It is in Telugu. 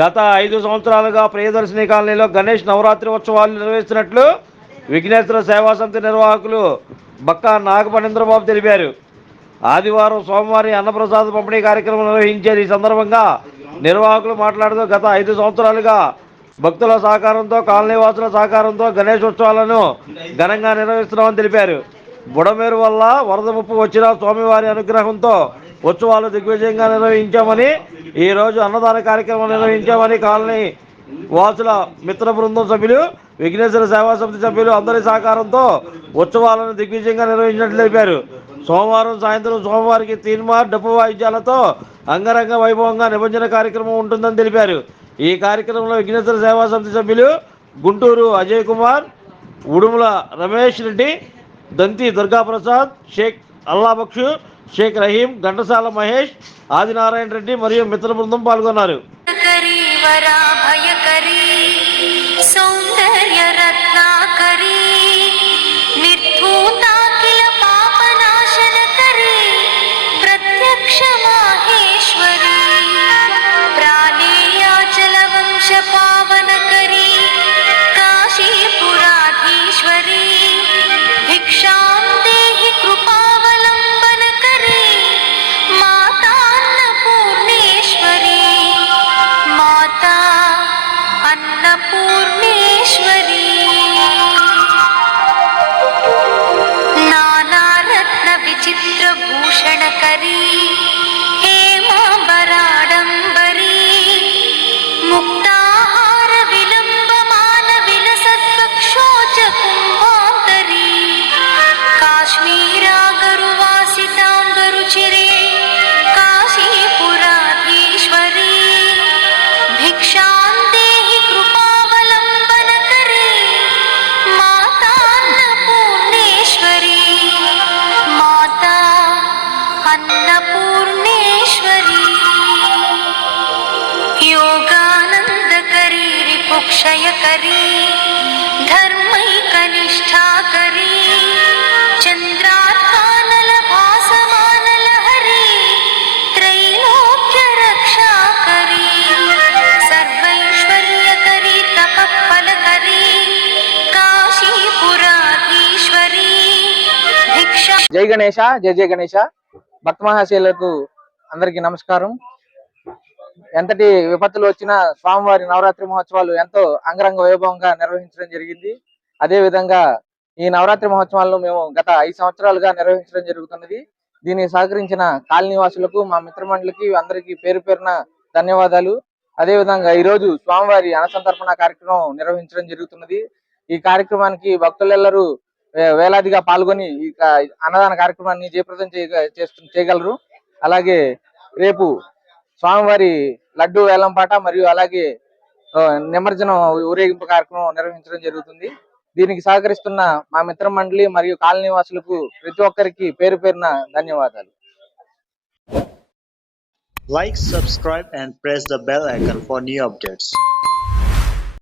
గత 5 సంవత్సరాలుగా ప్రియదర్శిని కాలనీలో గణేష్ నవరాత్రి ఉత్సవాలు నిర్వహిస్తున్నట్లు విఘ్నేశ్వర సేవా సమితి నిర్వాహకులు బక్కా నాగపణేంద్రబాబు తెలిపారు. ఆదివారం సోమవారం అన్నప్రసాద పంపిణీ కార్యక్రమం నిర్వహించారు. ఈ సందర్భంగా నిర్వాహకులు మాట్లాడుతూ గత 5 సంవత్సరాలుగా భక్తుల సహకారంతో కాలనీవాసుల సహకారంతో గణేష్ ఉత్సవాలను ఘనంగా నిర్వహిస్తున్నామని తెలిపారు. బుడమేరు వల్ల వరద ముప్పు వచ్చిన స్వామివారి అనుగ్రహంతో ఉత్సవాలు దిగ్విజయంగా నిర్వహించామని, ఈరోజు అన్నదాన కార్యక్రమం నిర్వహించామని కాలనీ వాసుల మిత్ర బృందం సభ్యులు, విఘ్నేశ్వర సేవా సమితి సభ్యులు అందరి సహకారంతో ఉత్సవాలను దిగ్విజయంగా నిర్వహించినట్లు తెలిపారు. సోమవారం సాయంత్రం స్వామివారికి తీన్మార్ డప్పు వాయిద్యాలతో అంగరంగ వైభవంగా నిమజ్జన కార్యక్రమం ఉంటుందని తెలిపారు. ఈ కార్యక్రమంలో విఘ్నేశ్వర సేవా సమితి సభ్యులు గుంటూరు అజయ్ కుమార్, ఉడుముల రమేష్ రెడ్డి, దంతి దుర్గాప్రసాద్, షేక్ అల్లాబక్షు, షేక్ రహీం, ఘంటసాల మహేష్, ఆదినారాయణ రెడ్డి మరియు మిత్ర బృందం పాల్గొన్నారు. चित्रभूषणकरी हेमाम्बराडम्बरी मुक्ताहार विलम्बमान विलसत्कक्षोच कुम्भान्तरी काश्मीरागरुवासिताम्बरुचिरे काशीपुराधीश्वरी भिक्षां देहि कृपावलम्बनकरी मातान्नपूर्णेश्वरी माता अन्नपूर्णेश्वरी योगानन्दकरी रिपुक्षयकरी धर्मैकनिष्ठाकरी चन्द्रार्कानलभासमानलहरी त्रैलोक्यरक्षाकरी सर्वैश्वर्यकरी तपःफलकरी काशीपुराधीश्वरी भिक्षा। జై గణేశ, జై జై గణేశ. భక్త మహాశయులకు అందరికీ నమస్కారం. ఎంతటి విపత్తులు వచ్చినా స్వామివారి నవరాత్రి మహోత్సవాలు ఎంతో అంగరంగ వైభవంగా నిర్వహించడం జరిగింది. అదే విధంగా ఈ నవరాత్రి మహోత్సవాలను మేము గత 5 సంవత్సరాలుగా నిర్వహించడం జరుగుతున్నది. దీన్ని సహకరించిన కాలనీవాసులకు, మా మిత్రమండలికి అందరికీ పేరు పేరున ధన్యవాదాలు. అదే విధంగా ఈ రోజు స్వామివారి అన్నసంతర్పణ కార్యక్రమం నిర్వహించడం జరుగుతున్నది. ఈ కార్యక్రమానికి భక్తులెల్లరూ వేలాదిగా పాల్గొని ఈ అన్నదాన కార్యక్రమాన్ని జయప్రదం చేయగలరు. అలాగే రేపు స్వామివారి లడ్డు వేలంపాట మరియు అలాగే నిమజ్జనం ఊరేగింపు కార్యక్రమం నిర్వహించడం జరుగుతుంది. దీనికి సహకరిస్తున్న మా మిత్ర మండలి మరియు కాలనీ వాసులకు ప్రతి ఒక్కరికి పేరు పేరున ధన్యవాదాలు. Like, subscribe and press the bell icon for new updates.